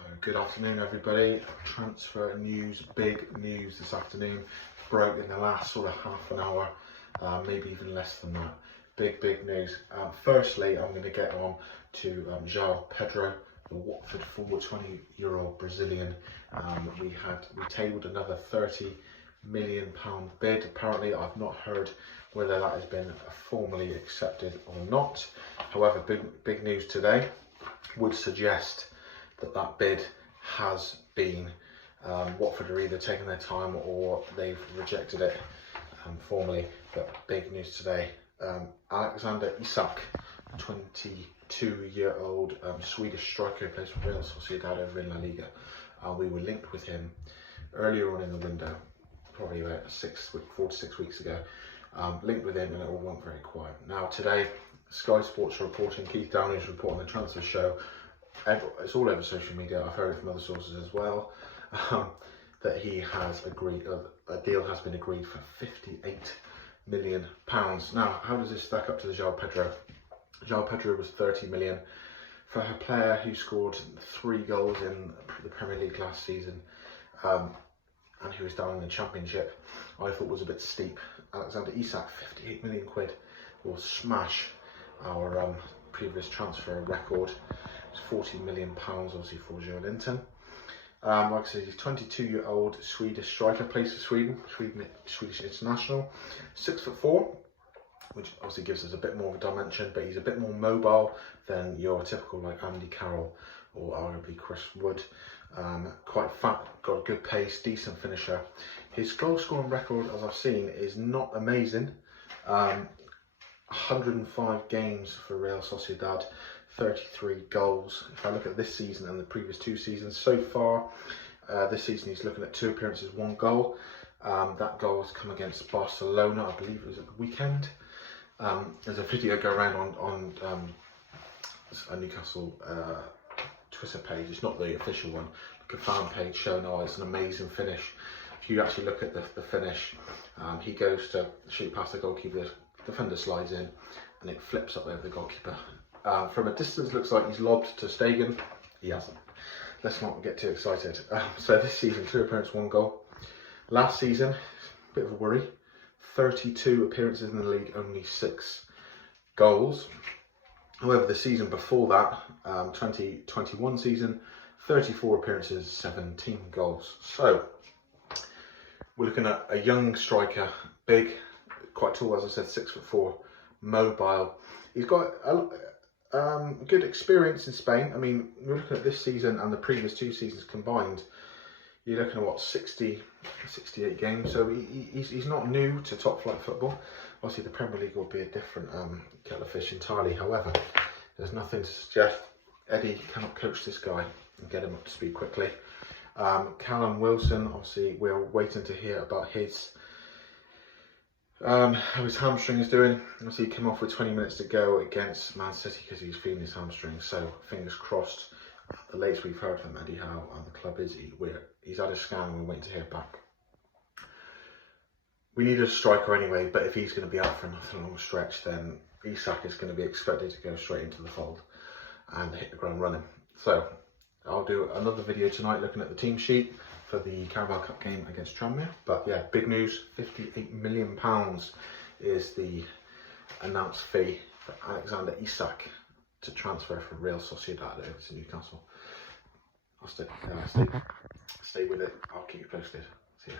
So good afternoon everybody. Transfer news, big news this afternoon. Broke in the last sort of half an hour, maybe even less than that. Big news. Firstly, I'm going to get on to João Pedro, the Watford forward, 20-year-old Brazilian. We tabled another £30 million bid. Apparently I've not heard whether that has been formally accepted or not. However, big news today would suggest that bid has been, Watford are either taking their time or they've rejected it formally. But big news today, Alexander Isak, 22-year-old Swedish striker who plays for Real Sociedad over in La Liga. We were linked with him earlier on in the window, probably about 4 to 6 weeks ago. Linked with him and it all went very quiet. Now today, Sky Sports are reporting, Keith Downey is reporting the transfer show. It's all over social media. I've heard it from other sources as well, that he has agreed, a deal has been agreed for £58 million. Now, how does this stack up to the João Pedro? João Pedro was 30 million for a player who scored 3 goals in the Premier League last season, and who was down in the Championship. I thought was a bit steep. Alexander Isak, 58 million quid, will smash our previous transfer record. It's £40 million, obviously, for Joelinton. Like I said, he's 22-year-old Swedish striker, plays for Swedish international, 6'4", which obviously gives us a bit more of a dimension, but he's a bit more mobile than your typical like Andy Carroll or arguably Chris Wood. Quite fat, got a good pace, decent finisher. His goal scoring record, as I've seen, is not amazing. 105 games for Real Sociedad, 33 goals. If I look at this season and the previous 2 seasons so far, this season he's looking at 2 appearances, 1 goal. That goal has come against Barcelona, I believe it was at the weekend. There's a video go around on a Newcastle Twitter page. It's not the official one, like a fan page showing, oh, it's an amazing finish. If you actually look at the finish, he goes to shoot past the goalkeeper, the defender slides in and it flips up over the goalkeeper. From a distance looks like he's lobbed to Stegen. He hasn't. Let's not get too excited. So this season, 2 appearances, 1 goal. Last season, a bit of a worry, 32 appearances in the league, only 6 goals. However, the season before that, 2021 season, 34 appearances, 17 goals. So we're looking at a young striker, big, quite tall, as I said, 6'4", mobile. He's got good experience in Spain. I mean, we're looking at this season and the previous 2 seasons combined. You're looking at what, 68 games. So he's not new to top flight football. Obviously, the Premier League will be a different kettle of fish entirely. However, there's nothing to suggest Eddie cannot coach this guy and get him up to speed quickly. Callum Wilson, obviously, we're waiting to hear about how his hamstring is doing. Obviously, he came off with 20 minutes to go against Man City because he was feeling his hamstring. So fingers crossed. The latest we've heard from Eddie Howe and the club is he's had a scan and we're waiting to hear back. We need a striker anyway, but if he's going to be out for another long stretch, then Isak is going to be expected to go straight into the fold and hit the ground running. So I'll do another video tonight looking at the team sheet for the Carabao Cup game against Tranmere. But yeah, big news, £58 million is the announced fee for Alexander Isak to transfer from Real Sociedad over to Newcastle. I'll stay with it. I'll keep you posted. See ya.